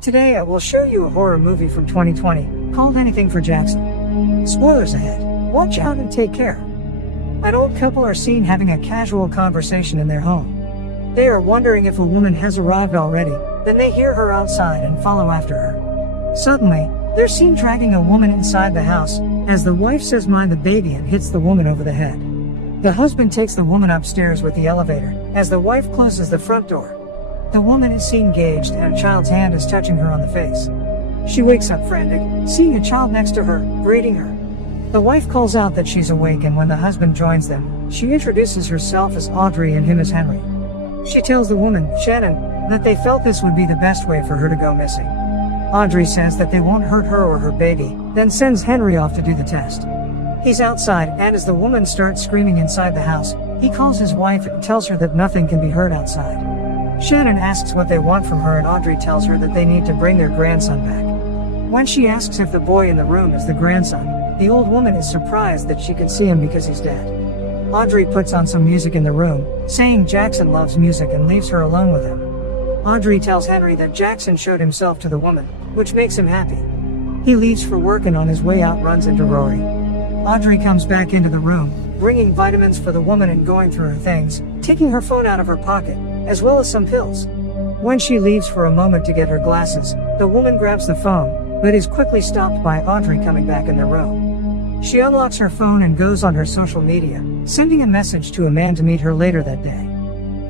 Today I will show you a horror movie from 2020 called Anything for Jackson. Spoilers ahead. Watch out and take care. An old couple are seen having a casual conversation in their home. They are wondering if a woman has arrived already, then they hear her outside and follow after her. Suddenly, they're seen dragging a woman inside the house, as the wife says mind the baby and hits the woman over the head. The husband takes the woman upstairs with the elevator, as the wife closes the front door. The woman is seen gagged and a child's hand is touching her on the face. She wakes up frantic, seeing a child next to her, greeting her. The wife calls out that she's awake, and when the husband joins them, she introduces herself as Audrey and him as Henry. She tells the woman, Shannon, that they felt this would be the best way for her to go missing. Audrey says that they won't hurt her or her baby, then sends Henry off to do the test. He's outside, and as the woman starts screaming inside the house, he calls his wife and tells her that nothing can be heard outside. Shannon asks what they want from her, and Audrey tells her that they need to bring their grandson back. When she asks if the boy in the room is the grandson, the old woman is surprised that she can see him because he's dead. Audrey puts on some music in the room, saying Jackson loves music, and leaves her alone with him. Audrey tells Henry that Jackson showed himself to the woman, which makes him happy. He leaves for work and on his way out runs into Rory. Audrey comes back into the room, bringing vitamins for the woman and going through her things, taking her phone out of her pocket, as well as some pills. When she leaves for a moment to get her glasses, the woman grabs the phone, but is quickly stopped by Audrey coming back in the room. She unlocks her phone and goes on her social media, sending a message to a man to meet her later that day.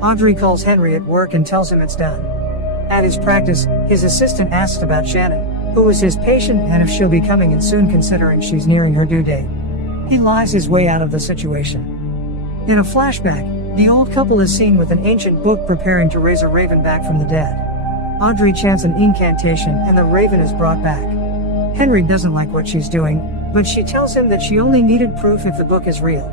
Audrey calls Henry at work and tells him it's done. At his practice, his assistant asks about Shannon, who is his patient, and if she'll be coming in soon considering she's nearing her due date. He lies his way out of the situation. In a flashback, the old couple is seen with an ancient book preparing to raise a raven back from the dead. Audrey chants an incantation and the raven is brought back. Henry doesn't like what she's doing, but she tells him that she only needed proof if the book is real.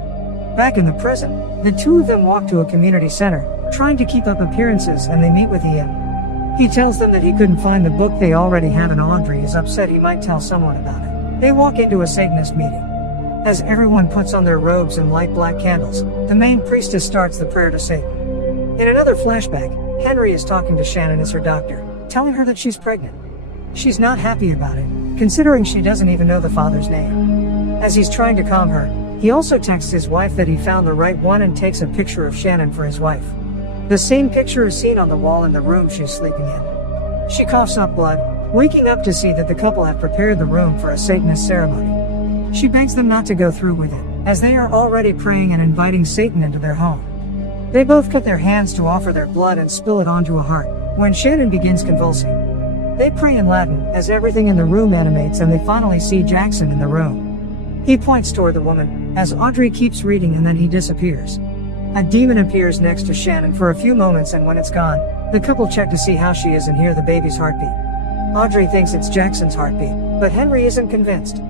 Back in the present, the two of them walk to a community center, trying to keep up appearances, and they meet with Ian. He tells them that he couldn't find the book they already have, and Audrey is upset he might tell someone about it. They walk into a Satanist meeting. As everyone puts on their robes and light black candles, the main priestess starts the prayer to Satan. In another flashback, Henry is talking to Shannon as her doctor, telling her that she's pregnant. She's not happy about it, considering she doesn't even know the father's name. As he's trying to calm her, he also texts his wife that he found the right one and takes a picture of Shannon for his wife. The same picture is seen on the wall in the room she's sleeping in. She coughs up blood, waking up to see that the couple have prepared the room for a Satanist ceremony. She begs them not to go through with it, as they are already praying and inviting Satan into their home. They both cut their hands to offer their blood and spill it onto a heart, when Shannon begins convulsing. They pray in Latin, as everything in the room animates, and they finally see Jackson in the room. He points toward the woman, as Audrey keeps reading, and then he disappears. A demon appears next to Shannon for a few moments, and when it's gone, the couple check to see how she is and hear the baby's heartbeat. Audrey thinks it's Jackson's heartbeat, but Henry isn't convinced.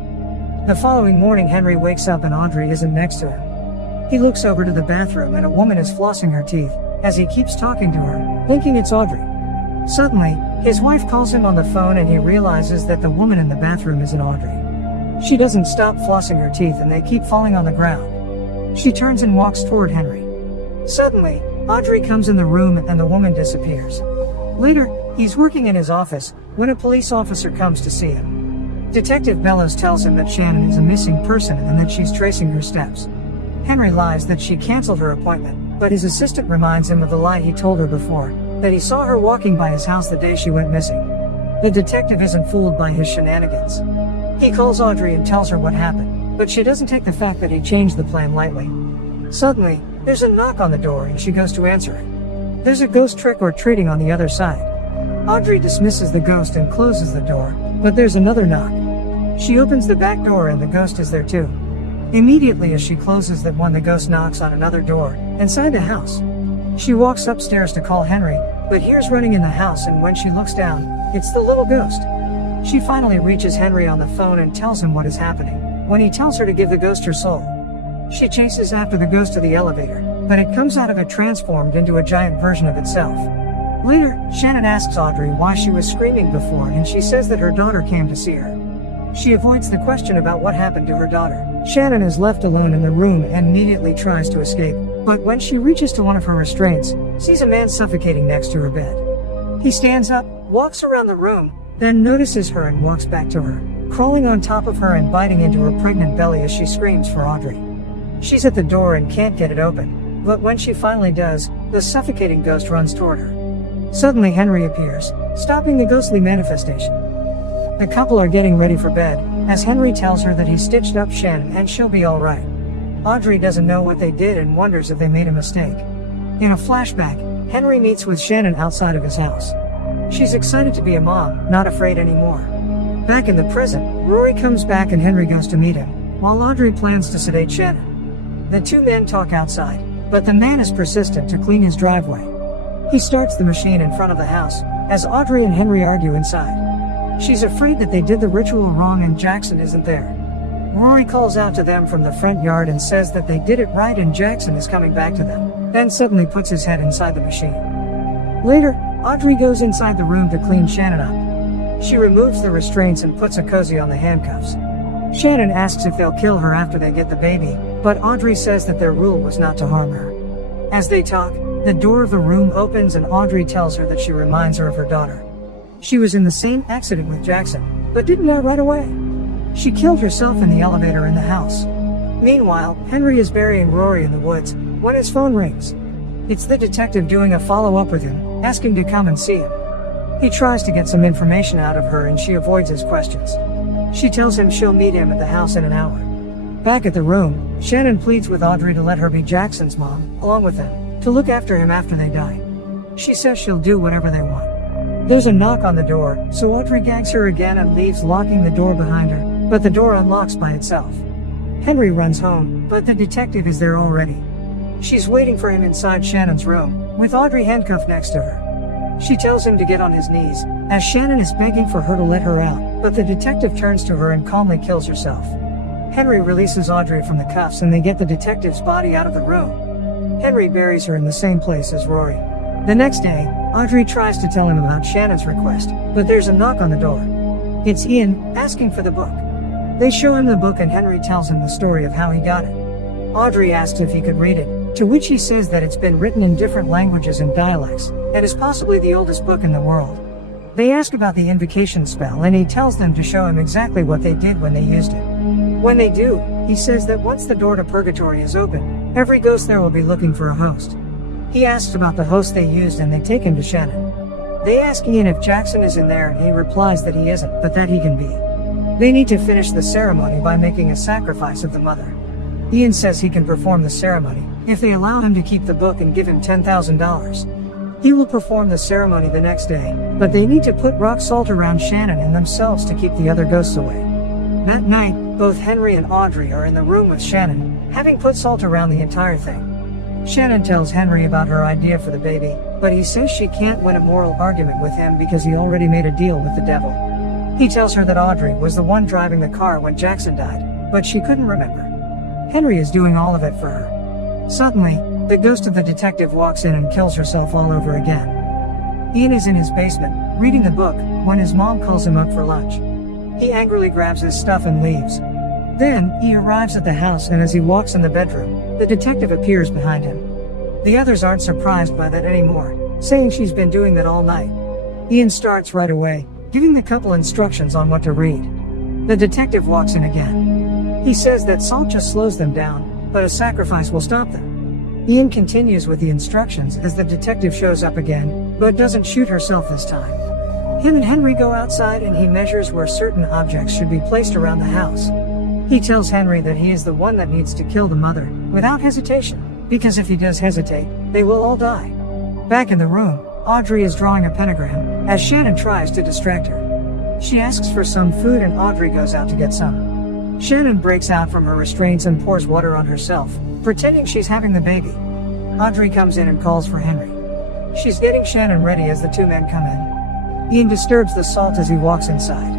The following morning, Henry wakes up and Audrey isn't next to him. He looks over to the bathroom and a woman is flossing her teeth, as he keeps talking to her, thinking it's Audrey. Suddenly, his wife calls him on the phone and he realizes that the woman in the bathroom isn't Audrey. She doesn't stop flossing her teeth and they keep falling on the ground. She turns and walks toward Henry. Suddenly, Audrey comes in the room and the woman disappears. Later, he's working in his office when a police officer comes to see him. Detective Bellows tells him that Shannon is a missing person and that she's tracing her steps. Henry lies that she canceled her appointment, but his assistant reminds him of the lie he told her before, that he saw her walking by his house the day she went missing. The detective isn't fooled by his shenanigans. He calls Audrey and tells her what happened, but she doesn't take the fact that he changed the plan lightly. Suddenly, there's a knock on the door and she goes to answer it. There's a ghost trick or treating on the other side. Audrey dismisses the ghost and closes the door, but there's another knock. She opens the back door and the ghost is there too. Immediately as she closes that one, the ghost knocks on another door, inside the house. She walks upstairs to call Henry, but hears running in the house, and when she looks down, it's the little ghost. She finally reaches Henry on the phone and tells him what is happening, when he tells her to give the ghost her soul. She chases after the ghost to the elevator, but it comes out of it transformed into a giant version of itself. Later, Shannon asks Audrey why she was screaming before, and she says that her daughter came to see her. She avoids the question about what happened to her daughter. Shannon is left alone in the room and immediately tries to escape, but when she reaches to one of her restraints, sees a man suffocating next to her bed. He stands up, walks around the room, then notices her and walks back to her, crawling on top of her and biting into her pregnant belly as she screams for Audrey. She's at the door and can't get it open, but when she finally does, the suffocating ghost runs toward her. Suddenly Henry appears, stopping the ghostly manifestation. The couple are getting ready for bed, as Henry tells her that he stitched up Shannon and she'll be alright. Audrey doesn't know what they did and wonders if they made a mistake. In a flashback, Henry meets with Shannon outside of his house. She's excited to be a mom, not afraid anymore. Back in the present, Rory comes back and Henry goes to meet him, while Audrey plans to sedate Shannon. The two men talk outside, but the man is persistent to clean his driveway. He starts the machine in front of the house, as Audrey and Henry argue inside. She's afraid that they did the ritual wrong and Jackson isn't there. Rory calls out to them from the front yard and says that they did it right and Jackson is coming back to them, then suddenly puts his head inside the machine. Later, Audrey goes inside the room to clean Shannon up. She removes the restraints and puts a cozy on the handcuffs. Shannon asks if they'll kill her after they get the baby, but Audrey says that their rule was not to harm her. As they talk, the door of the room opens and Audrey tells her that she reminds her of her daughter. She was in the same accident with Jackson, but didn't die right away. She killed herself in the elevator in the house. Meanwhile, Henry is burying Rory in the woods, when his phone rings. It's the detective doing a follow-up with him, asking to come and see him. He tries to get some information out of her and she avoids his questions. She tells him she'll meet him at the house in an hour. Back at the room, Shannon pleads with Audrey to let her be Jackson's mom, along with them, to look after him after they die. She says she'll do whatever they want. There's a knock on the door, so Audrey gags her again and leaves, locking the door behind her, but the door unlocks by itself. Henry runs home, but the detective is there already. She's waiting for him inside Shannon's room, with Audrey handcuffed next to her. She tells him to get on his knees, as Shannon is begging for her to let her out, but the detective turns to her and calmly kills herself. Henry releases Audrey from the cuffs and they get the detective's body out of the room. Henry buries her in the same place as Rory. The next day, Audrey tries to tell him about Shannon's request, but there's a knock on the door. It's Ian, asking for the book. They show him the book and Henry tells him the story of how he got it. Audrey asks if he could read it, to which he says that it's been written in different languages and dialects, and is possibly the oldest book in the world. They ask about the invocation spell and he tells them to show him exactly what they did when they used it. When they do, he says that once the door to purgatory is open, every ghost there will be looking for a host. He asks about the host they used and they take him to Shannon. They ask Ian if Jackson is in there and he replies that he isn't, but that he can be. They need to finish the ceremony by making a sacrifice of the mother. Ian says he can perform the ceremony if they allow him to keep the book and give him $10,000. He will perform the ceremony the next day, but they need to put rock salt around Shannon and themselves to keep the other ghosts away. That night, both Henry and Audrey are in the room with Shannon, having put salt around the entire thing. Shannon tells Henry about her idea for the baby, but he says she can't win a moral argument with him because he already made a deal with the devil. He tells her that Audrey was the one driving the car when Jackson died, but she couldn't remember. Henry is doing all of it for her. Suddenly, the ghost of the detective walks in and kills herself all over again. Ian is in his basement, reading the book, when his mom calls him up for lunch. He angrily grabs his stuff and leaves. Then, he arrives at the house and as he walks in the bedroom, the detective appears behind him. The others aren't surprised by that anymore, saying she's been doing that all night. Ian starts right away, giving the couple instructions on what to read. The detective walks in again. He says that salt just slows them down, but a sacrifice will stop them. Ian continues with the instructions as the detective shows up again, but doesn't shoot herself this time. Him and Henry go outside and he measures where certain objects should be placed around the house. He tells Henry that he is the one that needs to kill the mother, without hesitation, because if he does hesitate, they will all die. Back in the room, Audrey is drawing a pentagram, as Shannon tries to distract her. She asks for some food and Audrey goes out to get some. Shannon breaks out from her restraints and pours water on herself, pretending she's having the baby. Audrey comes in and calls for Henry. She's getting Shannon ready as the two men come in. Ian disturbs the salt as he walks inside.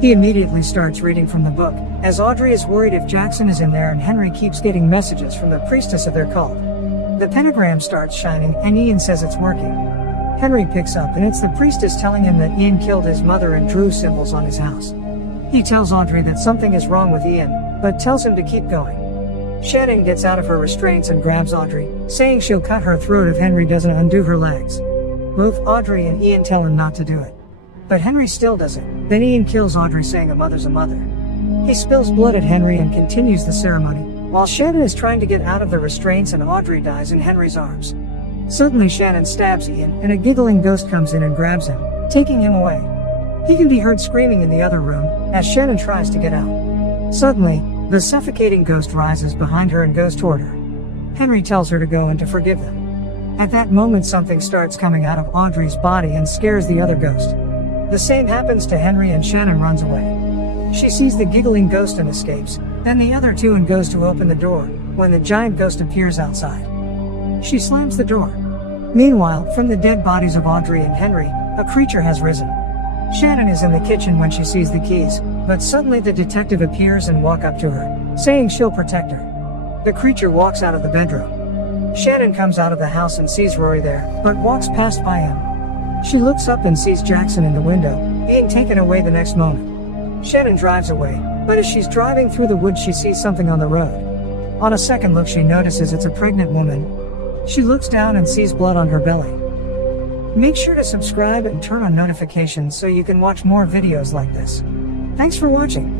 He immediately starts reading from the book, as Audrey is worried if Jackson is in there and Henry keeps getting messages from the priestess of their cult. The pentagram starts shining and Ian says it's working. Henry picks up and it's the priestess telling him that Ian killed his mother and drew symbols on his house. He tells Audrey that something is wrong with Ian, but tells him to keep going. Shannon gets out of her restraints and grabs Audrey, saying she'll cut her throat if Henry doesn't undo her legs. Both Audrey and Ian tell him not to do it. but Henry still does it. Then Ian kills Audrey, saying a mother's a mother. He spills blood at Henry and continues the ceremony, while Shannon is trying to get out of the restraints and Audrey dies in Henry's arms. Suddenly Shannon stabs Ian, and a giggling ghost comes in and grabs him, taking him away. He can be heard screaming in the other room, as Shannon tries to get out. Suddenly, the suffocating ghost rises behind her and goes toward her. Henry tells her to go and to forgive them. At that moment something starts coming out of Audrey's body and scares the other ghost. The same happens to Henry and Shannon runs away. She sees the giggling ghost and escapes, then the other two and goes to open the door, when the giant ghost appears outside. She slams the door. Meanwhile, from the dead bodies of Audrey and Henry, a creature has risen. Shannon is in the kitchen when she sees the keys, but suddenly the detective appears and walks up to her, saying she'll protect her. The creature walks out of the bedroom. Shannon comes out of the house and sees Rory there, but walks past by him. She looks up and sees Jackson in the window, being taken away the next moment. Shannon drives away, but as she's driving through the woods she sees something on the road. On a second look she notices it's a pregnant woman. She looks down and sees blood on her belly. Make sure to subscribe and turn on notifications so you can watch more videos like this. Thanks for watching.